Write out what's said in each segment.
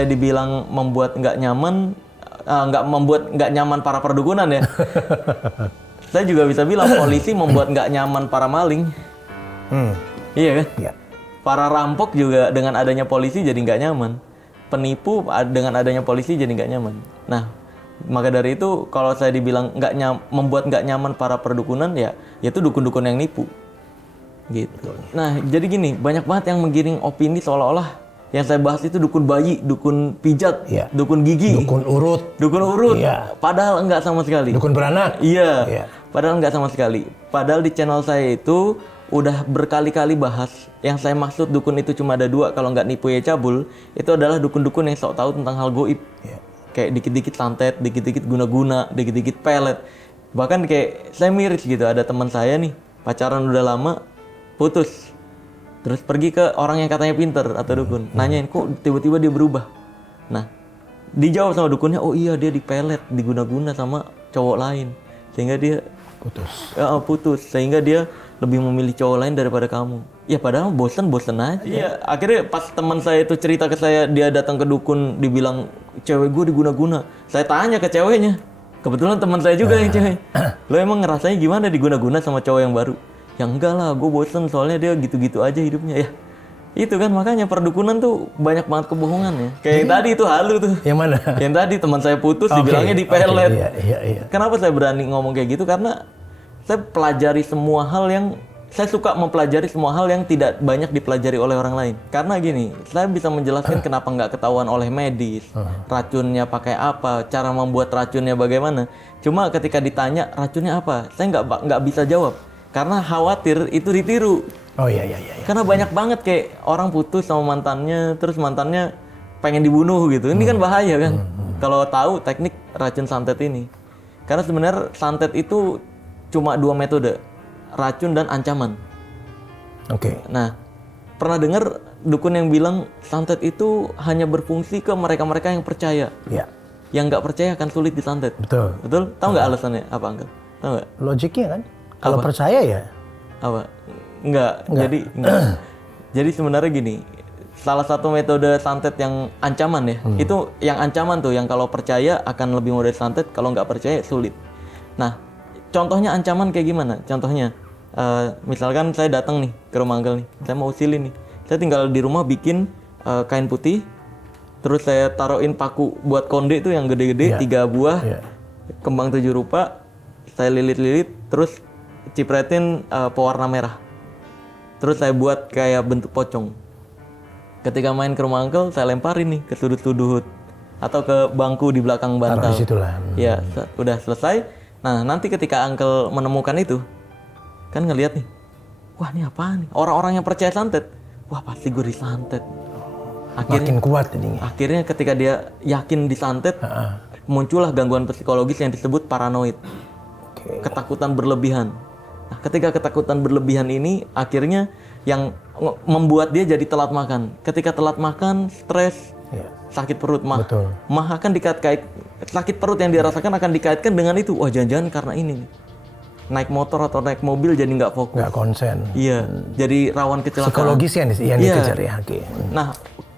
saya dibilang membuat nggak nyaman, nggak nyaman para perdukunan ya. Saya juga bisa bilang polisi membuat nggak nyaman para maling. Iya kan? Iya. Para rampok juga dengan adanya polisi jadi nggak nyaman. Penipu dengan adanya polisi jadi nggak nyaman. Nah, maka dari itu kalau saya dibilang membuat nggak nyaman para perdukunan ya itu dukun-dukun yang nipu. Gitu. Nah, jadi gini, banyak banget yang menggiring opini seolah-olah yang saya bahas itu dukun bayi, dukun pijat, dukun gigi, dukun urut. Iya. Padahal enggak sama sekali. Dukun beranak. Iya. Padahal enggak sama sekali. Padahal di channel saya itu udah berkali-kali bahas yang saya maksud dukun itu cuma ada 2 kalau nggak nipu ya cabul. Itu adalah dukun-dukun yang sok tahu tentang hal goib. Kayak dikit-dikit santet, dikit-dikit guna-guna, dikit-dikit pelet. Bahkan kayak saya miris gitu, ada teman saya nih pacaran udah lama, putus, terus pergi ke orang yang katanya pinter atau dukun, nanyain kok tiba-tiba dia berubah. Nah, dijawab sama dukunnya, oh iya dia dipelet, diguna-guna sama cowok lain, sehingga dia putus, sehingga dia lebih memilih cowok lain daripada kamu. Ya padahal bosen aja. Iya, akhirnya pas teman saya itu cerita ke saya, dia datang ke dukun, dibilang cewek gue diguna-guna. Saya tanya ke ceweknya, kebetulan teman saya juga yang cewek, lo emang ngerasanya gimana diguna-guna sama cowok yang baru? Ya enggak lah, gue bosen soalnya dia gitu-gitu aja hidupnya ya. Itu kan makanya perdukunan tuh banyak banget kebohongan ya. Kayak yang tadi itu halu tuh. Yang mana? Yang tadi teman saya putus dibilangnya dipelet. Iya. Kenapa saya berani ngomong kayak gitu? Karena saya pelajari semua hal yang saya suka mempelajari semua hal yang tidak banyak dipelajari oleh orang lain. Karena gini, saya bisa menjelaskan kenapa nggak ketahuan oleh medis, racunnya pakai apa, cara membuat racunnya bagaimana. Cuma ketika ditanya racunnya apa, saya nggak bisa jawab. Karena khawatir itu ditiru. Oh iya. Karena banyak banget kayak orang putus sama mantannya, terus mantannya pengen dibunuh gitu. Ini kan bahaya kan. Kalau tahu teknik racun santet ini. Karena sebenarnya santet itu cuma 2 metode, racun dan ancaman. Oke. Nah, pernah dengar dukun yang bilang santet itu hanya berfungsi ke mereka-mereka yang percaya. Iya. Yang nggak percaya akan sulit disantet. Betul? Tahu nggak alasannya apa, Uncle? Tahu nggak? Logiknya kan? Kalau percaya ya? Apa? Enggak. Jadi sebenarnya gini, salah satu metode santet yang ancaman ya, itu yang ancaman tuh, yang kalau percaya akan lebih mudah disantet, kalau nggak percaya sulit. Nah, contohnya ancaman kayak gimana? Contohnya, misalkan saya datang nih ke rumah Uncle nih, saya mau usilin nih, saya tinggal di rumah bikin kain putih, terus saya taruhin paku buat konde itu yang gede-gede, 3 buah, kembang 7 rupa, saya lilit-lilit, terus cipretin pewarna merah. Terus saya buat kayak bentuk pocong. Ketika main ke rumah Uncle, saya lemparin nih ke sudut-sudut atau ke bangku di belakang bantal. Taruh di situ lah. Ya, udah selesai. Nah, nanti ketika Uncle menemukan itu, kan ngelihat nih, wah ini apaan nih? Orang-orang yang percaya santet, wah pasti gue disantet. Makin kuat jadinya. Akhirnya ketika dia yakin disantet, muncullah gangguan psikologis yang disebut paranoid. Ketakutan berlebihan. Nah, ketika ketakutan berlebihan ini akhirnya yang membuat dia jadi telat makan. Ketika telat makan, stres, sakit perut, mah akan sakit perut yang dirasakan akan dikaitkan dengan itu. Wah, jangan-jangan karena ini nih. Naik motor atau naik mobil jadi nggak fokus. Nggak konsen. Iya, jadi rawan kecelakaan. Psikologis yang dikejar ya. Nah,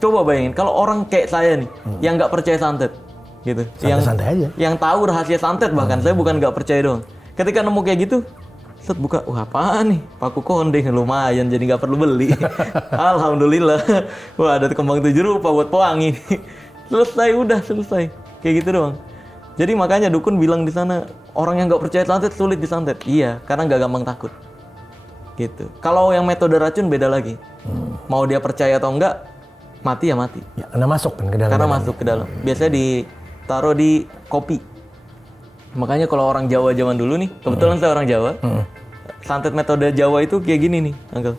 coba bayangin kalau orang kayak saya nih yang nggak percaya santet gitu, santai aja, yang tahu rahasia santet, bahkan saya bukan nggak percaya doang. Ketika nemu kayak gitu, set buka, wah apaan nih, paku kondeng lumayan, jadi nggak perlu beli. Alhamdulillah, wah ada kembang 7 rupa buat pewangi. Selesai, kayak gitu doang. Jadi makanya dukun bilang di sana orang yang nggak percaya santet sulit disantet. Iya, karena nggak gampang takut. Gitu. Kalau yang metode racun beda lagi. Mau dia percaya atau enggak, mati ya mati. Ya, karena masuk kan ke dalam. Karena masuk ke dalam. Biasanya ditaruh di kopi. Makanya kalau orang Jawa zaman dulu nih, kebetulan saya orang Jawa, santet metode Jawa itu kayak gini nih, Uncle.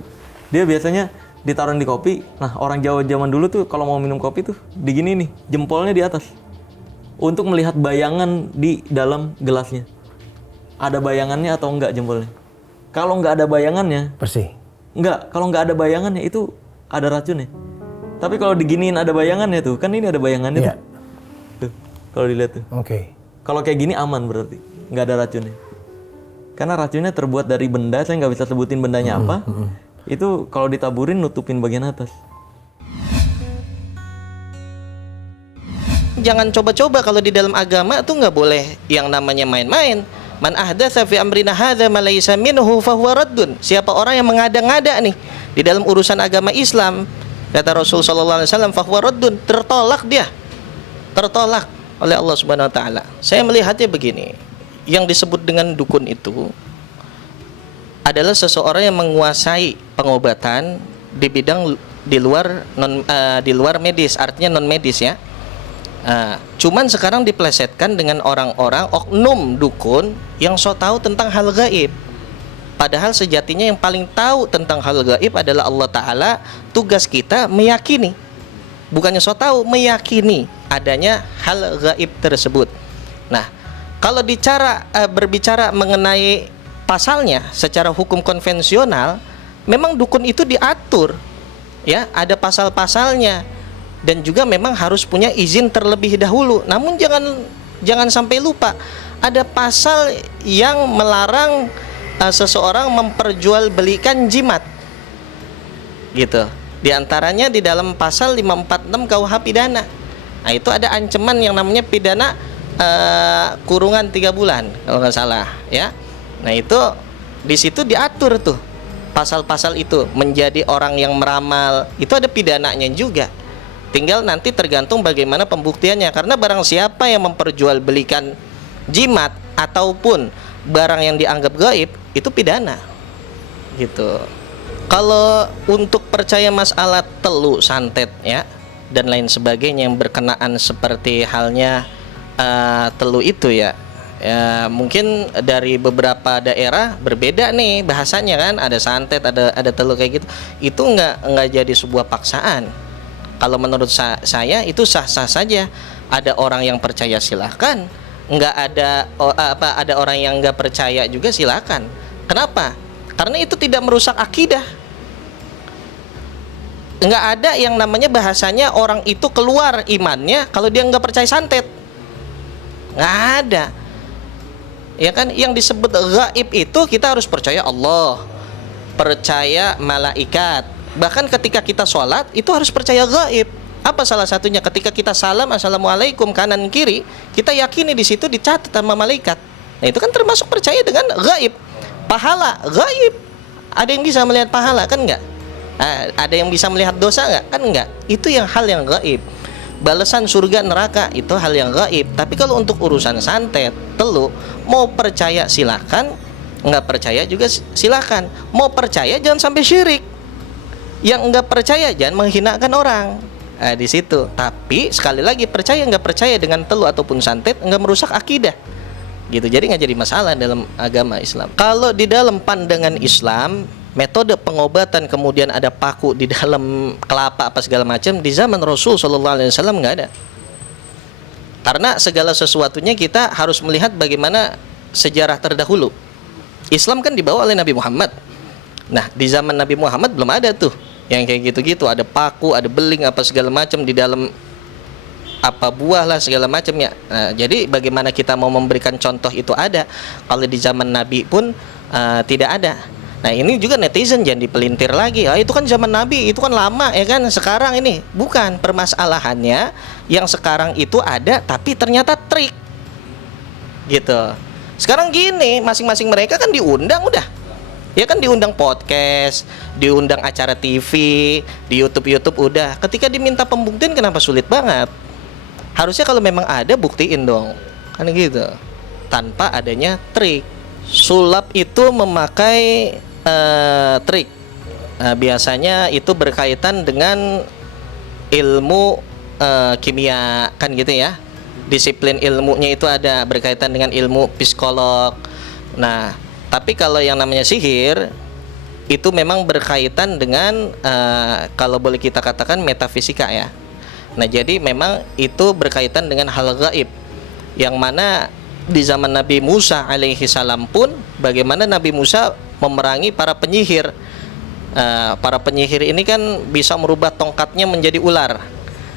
Dia biasanya ditaruh di kopi. Nah, orang Jawa zaman dulu tuh kalau mau minum kopi tuh digini nih, jempolnya di atas. Untuk melihat bayangan di dalam gelasnya. Ada bayangannya atau enggak jempolnya. Kalau enggak ada bayangannya, bersih. Enggak, kalau enggak ada bayangannya itu ada racunnya. Tapi kalau diginiin ada bayangannya tuh, kan ini ada bayangannya tuh. Tuh, kalau dilihat tuh. Oke. Kalau kayak gini aman berarti, nggak ada racunnya. Karena racunnya terbuat dari benda, saya nggak bisa sebutin bendanya apa. Itu kalau ditaburin nutupin bagian atas. jangan coba-coba kalau di dalam agama tuh nggak boleh yang namanya main-main. Man ahdatsa fi amrina hadza ma laysa minhu fahuwa raddun. Siapa orang yang mengada-ngada nih di dalam urusan agama Islam, kata Rasul sallallahu alaihi wasallam, fahuwa raddun, tertolak dia. Tertolak oleh Allah Subhanahu wa taala. Saya melihatnya begini, yang disebut dengan dukun itu adalah seseorang yang menguasai pengobatan di bidang di luar medis, artinya non medis ya. Cuman sekarang diplesetkan dengan orang-orang oknum dukun yang so tahu tentang hal gaib. Padahal sejatinya yang paling tahu tentang hal gaib adalah Allah Ta'ala. Tugas kita meyakini, bukannya so tahu, meyakini adanya hal gaib tersebut. Nah, kalau berbicara mengenai pasalnya secara hukum konvensional, memang dukun itu diatur ya, ada pasal-pasalnya, dan juga memang harus punya izin terlebih dahulu. Namun jangan sampai lupa, ada pasal yang melarang seseorang memperjualbelikan jimat gitu. Di antaranya di dalam pasal 546 KUH pidana. Nah, itu ada ancaman yang namanya pidana kurungan 3 bulan kalau nggak salah ya. Nah, itu di situ diatur tuh pasal-pasal itu. Menjadi orang yang meramal itu ada pidananya juga. Tinggal nanti tergantung bagaimana pembuktiannya, karena barang siapa yang memperjualbelikan jimat ataupun barang yang dianggap gaib itu pidana gitu. Kalau untuk percaya masalah telu, santet ya dan lain sebagainya yang berkenaan seperti halnya telu itu ya, mungkin dari beberapa daerah berbeda nih bahasanya kan, ada santet, ada telu kayak gitu. Itu nggak jadi sebuah paksaan. Kalau menurut saya itu sah-sah saja. Ada orang yang percaya silahkan, nggak ada orang yang nggak percaya juga silahkan. Kenapa? Karena itu tidak merusak akidah. Nggak ada yang namanya bahasanya orang itu keluar imannya kalau dia nggak percaya santet. Nggak ada. Ya kan, yang disebut gaib itu kita harus percaya Allah, percaya malaikat. Bahkan ketika kita sholat itu harus percaya gaib. Apa salah satunya? Ketika kita salam assalamualaikum kanan kiri, kita yakini di situ dicatat sama malaikat. Nah, itu kan termasuk percaya dengan gaib. Pahala gaib. Ada yang bisa melihat pahala kan enggak? Ada yang bisa melihat dosa enggak? Kan enggak. Itu yang hal yang gaib. Balasan surga neraka itu hal yang gaib. Tapi kalau untuk urusan santet, telu, mau percaya silahkan, enggak percaya juga silahkan. Mau percaya jangan sampai syirik. Yang enggak percaya jangan menghinakan orang. Di situ. Tapi sekali lagi, percaya enggak percaya dengan telu ataupun santet enggak merusak akidah. Gitu. Jadi enggak jadi masalah dalam agama Islam. Kalau di dalam pandangan Islam, metode pengobatan kemudian ada paku di dalam kelapa apa segala macam, di zaman Rasul sallallahu alaihi wasallam enggak ada. Karena segala sesuatunya kita harus melihat bagaimana sejarah terdahulu. Islam kan dibawa oleh Nabi Muhammad. Nah, di zaman Nabi Muhammad belum ada tuh yang kayak gitu-gitu, ada paku, ada beling apa segala macam di dalam apa buah lah segala macam ya. Nah, jadi bagaimana kita mau memberikan contoh itu ada kalau di zaman Nabi pun tidak ada. Nah, ini juga netizen jangan dipelintir lagi. Itu kan zaman Nabi, itu kan lama ya kan. Sekarang ini bukan permasalahannya, yang sekarang itu ada tapi ternyata trik. Gitu. Sekarang gini, masing-masing mereka kan diundang udah. Ya kan, diundang podcast, diundang acara TV, di YouTube udah. Ketika diminta pembuktian kenapa sulit banget? Harusnya kalau memang ada buktiin dong. Kan gitu. Tanpa adanya trik. Sulap itu memakai trik. Biasanya itu berkaitan dengan ilmu kimia kan gitu ya. Disiplin ilmunya itu ada berkaitan dengan ilmu psikolog. Nah, tapi kalau yang namanya sihir itu memang berkaitan dengan kalau boleh kita katakan metafisika ya. Nah, jadi memang itu berkaitan dengan hal gaib, yang mana di zaman Nabi Musa alaihi salam pun bagaimana Nabi Musa memerangi para penyihir. Para penyihir ini kan bisa merubah tongkatnya menjadi ular.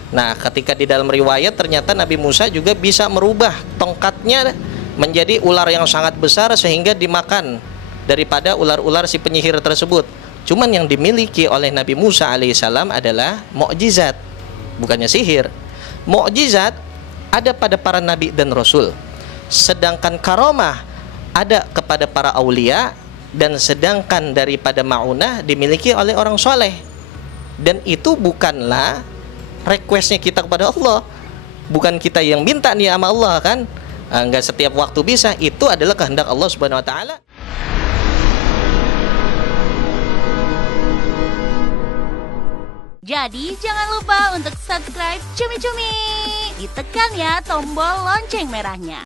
Nah, ketika di dalam riwayat ternyata Nabi Musa juga bisa merubah tongkatnya menjadi ular yang sangat besar sehingga dimakan daripada ular-ular si penyihir tersebut. Cuman yang dimiliki oleh Nabi Musa alaihissalam adalah mukjizat, bukannya sihir. Mukjizat ada pada para nabi dan rasul. Sedangkan karomah ada kepada para aulia, dan sedangkan daripada maunah dimiliki oleh orang soleh. Dan itu bukanlah requestnya kita kepada Allah, bukan kita yang minta nih sama Allah kan. Enggak setiap waktu bisa, itu adalah kehendak Allah Subhanahu wa taala. Jadi jangan lupa untuk subscribe Cumi Cumi. Ditekan ya tombol lonceng merahnya.